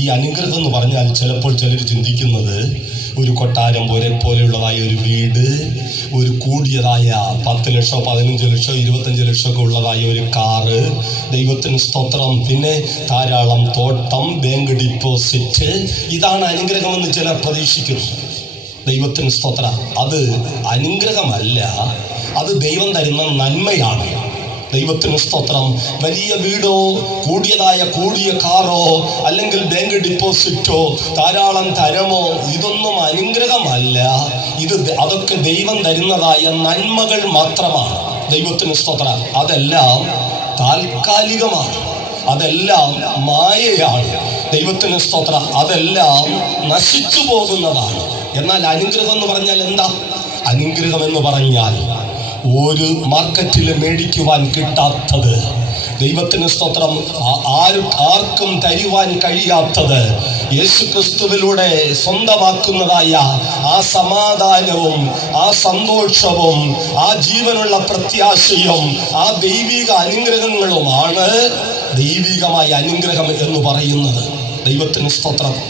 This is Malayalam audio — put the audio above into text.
ഈ അനുഗ്രഹം എന്ന് പറഞ്ഞാൽ ചിലപ്പോൾ ചിലർ ചിന്തിക്കുന്നത് ഒരു കൊട്ടാരം പോലെയുള്ളതായ ഒരു വീട്, ഒരു കൂടിയതായ 10 ലക്ഷം 15 ലക്ഷം 25 ലക്ഷമൊക്കെ ഉള്ളതായ ഒരു കാറ്, ദൈവത്തിന് സ്തോത്രം, പിന്നെ ധാരാളം തോട്ടം, ബാങ്ക് ഡിപ്പോസിറ്റ്, ഇതാണ് അനുഗ്രഹമെന്ന് ചിലർ പ്രതീക്ഷിക്കുന്നു. ദൈവത്തിന് സ്തോത്രം, അത് അനുഗ്രഹമല്ല, അത് ദൈവം തരുന്ന നന്മയാണ്. ദൈവത്തിന് സ്തോത്രം. വലിയ വീടോ കൂടിയ കാറോ അല്ലെങ്കിൽ ബാങ്ക് ഡിപ്പോസിറ്റോ ധാരാളം തരമോ ഇതൊന്നും അനുഗ്രഹമല്ല. അതൊക്കെ ദൈവം തരുന്നതായ നന്മകൾ മാത്രമാണ്. ദൈവത്തിന് സ്തോത്രം. അതെല്ലാം താൽക്കാലികമാണ്, അതെല്ലാം മായയാണ്. ദൈവത്തിന് സ്തോത്രം. അതെല്ലാം നശിച്ചു പോകുന്നതാണ്. എന്നാൽ അനുഗ്രഹം എന്ന് പറഞ്ഞാൽ എന്താ? അനുഗ്രഹം എന്ന് പറഞ്ഞാൽ ഒരു മാർക്കറ്റിൽ മേടിക്കുവാൻ കിട്ടാത്തത്, ദൈവത്തിന് സ്തോത്രം, ആർക്കും തരുവാൻ കഴിയാത്തത്, യേശുക്രിസ്തുവിലൂടെ സ്വന്തമാക്കുന്നതായ ആ സമാധാനവും ആ സന്തോഷവും ആ ജീവനുള്ള പ്രത്യാശയും ആ ദൈവിക അനുഗ്രഹങ്ങളുമാണ് ദൈവികമായ അനുഗ്രഹം എന്ന് പറയുന്നത്. ദൈവത്തിന് സ്തോത്രം.